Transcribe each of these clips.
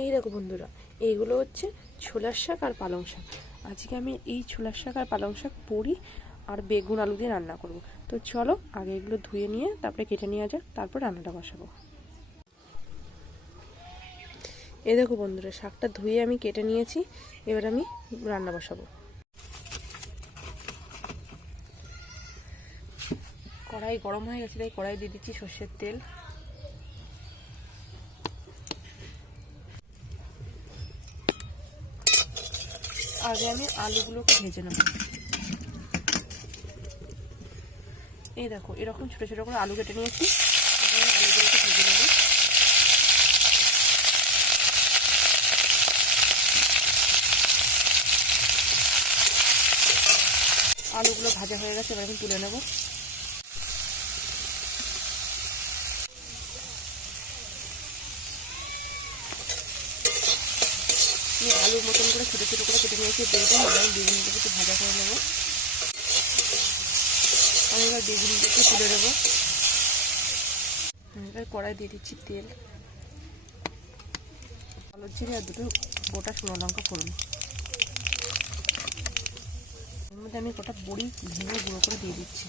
এই দেখো বন্ধুরা, এইগুলো হচ্ছে ছোলার শাক আর পালং শাক। আজকে আমি এই ছোলার শাক আর পালং শাক বড়ি আর বেগুন আলু দিয়ে রান্না করব। তো চলো আগে এগুলো ধুয়ে নিয়ে তারপরে কেটে নেওয়া যাক, তারপর রান্নাটা বসাবো। এই দেখো বন্ধুরা, শাকটা ধুয়ে আমি কেটে নিয়েছি। এবার আমি রান্না বসাবো। কড়াই গরম হয়ে গেছে, তাই কড়াই দিয়ে দিচ্ছি সর্ষের তেল। আগে আমি আলুগুলোকে ভেজে নেব। এই দেখো, এরকম ছোট ছোট করে আলু কেটে নিয়েছি। আলুগুলোকে ভেজে নেব। আলুগুলো ভাজা হয়ে গেছে, এবার আমি তুলে নেব। আমি আলুর মতন করে ছোটো ছোটো করে কেটে নিয়েছি বেগুন, এবার বেগুনগুলোকে একটু ভাজা করে নেব। আমি এবার বেগুনগুলোকে তুলে নেব। এবার কড়াই দিয়ে দিচ্ছি তেল, কালো জিরে আর দুটো গোটা শুকনো লঙ্কা ফোড়ন। এর মধ্যে আমি কটা বড়ি ভেঙে গুঁড়ো করে দিয়ে দিচ্ছি।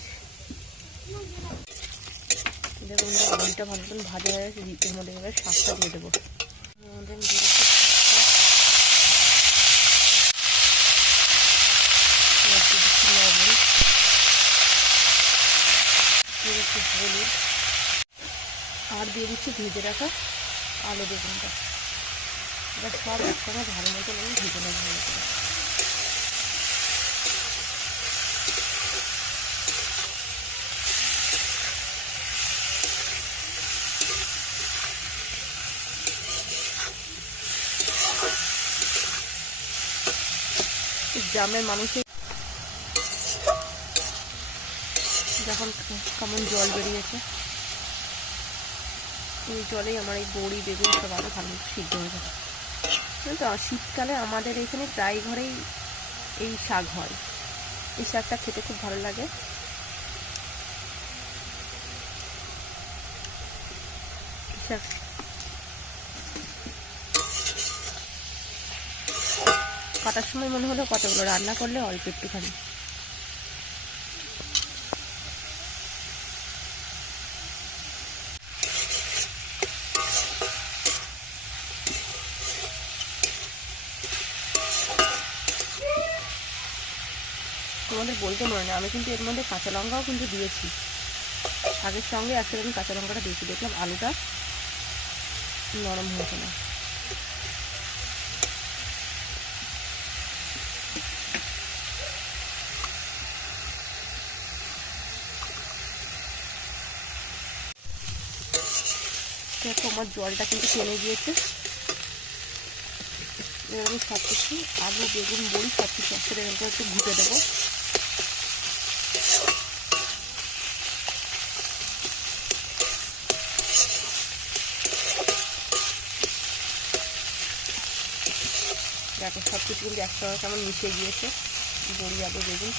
দেখুন বড়িটা ভালো মতন ভাজা হয়ে গেছে, এর মধ্যে এবার শাকটা দিয়ে দেবো। এর মধ্যে আমি দিয়ে দিচ্ছি লবণ, দিয়ে দিচ্ছি হলুদ, আর দিয়ে দিচ্ছি ভেজে রাখা আলু বেগুনটা। এবার সব একসঙ্গে ভালো মতো আমি ভেজে নেব। ভালো করে গ্রামের মানুষের যখন কেমন জল বেরিয়েছে, এই জলেই আমার এই বড়ি বেগুন সব আরও ভালো সিদ্ধ হয়ে যাবে। তো শীতকালে আমাদের এখানে প্রায় ঘরেই এই শাক হয়। এই শাকটা খেতে খুব ভালো লাগে। শাক কাটার সময় মনে হলো কতগুলো, রান্না করলে অল্প একটুখানি। তোমাদের বলতে মনে নেই, আমি কিন্তু এর মধ্যে কাঁচা লঙ্কাও কিন্তু দিয়েছি। শাকের সঙ্গে একসাথে আমি কাঁচা লঙ্কাটা দিয়েছি, দেখলাম আলুটা নরম হয়েছে না। দেখো আমার জলটা কিন্তু টেনে গিয়েছে। এবার আমি সব কিছু আলু বেগুন বড়ি সব কিছু একসাথে এরকম একটু ঘুটে দেবো। দেখো সব কিছু কিন্তু একসঙ্গে কেমন মিশে গিয়েছে, বড়ি আলু বেগুন।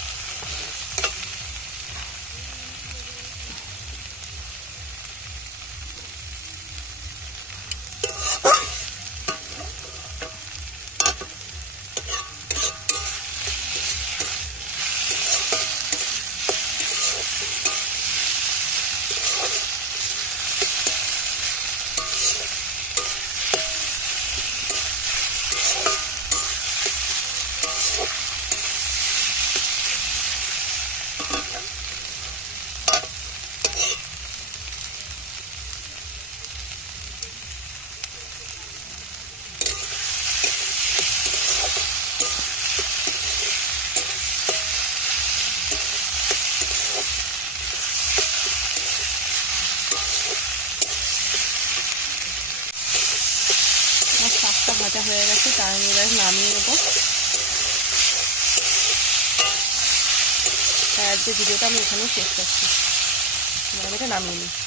শাকটা ভাজা হয়ে গেছে, তার আমি এবার নামিয়ে নেবো। তাই আজকে ভিডিওটা আমি এখানেই শেষ করছি। আমি এটা নামিয়ে নিই।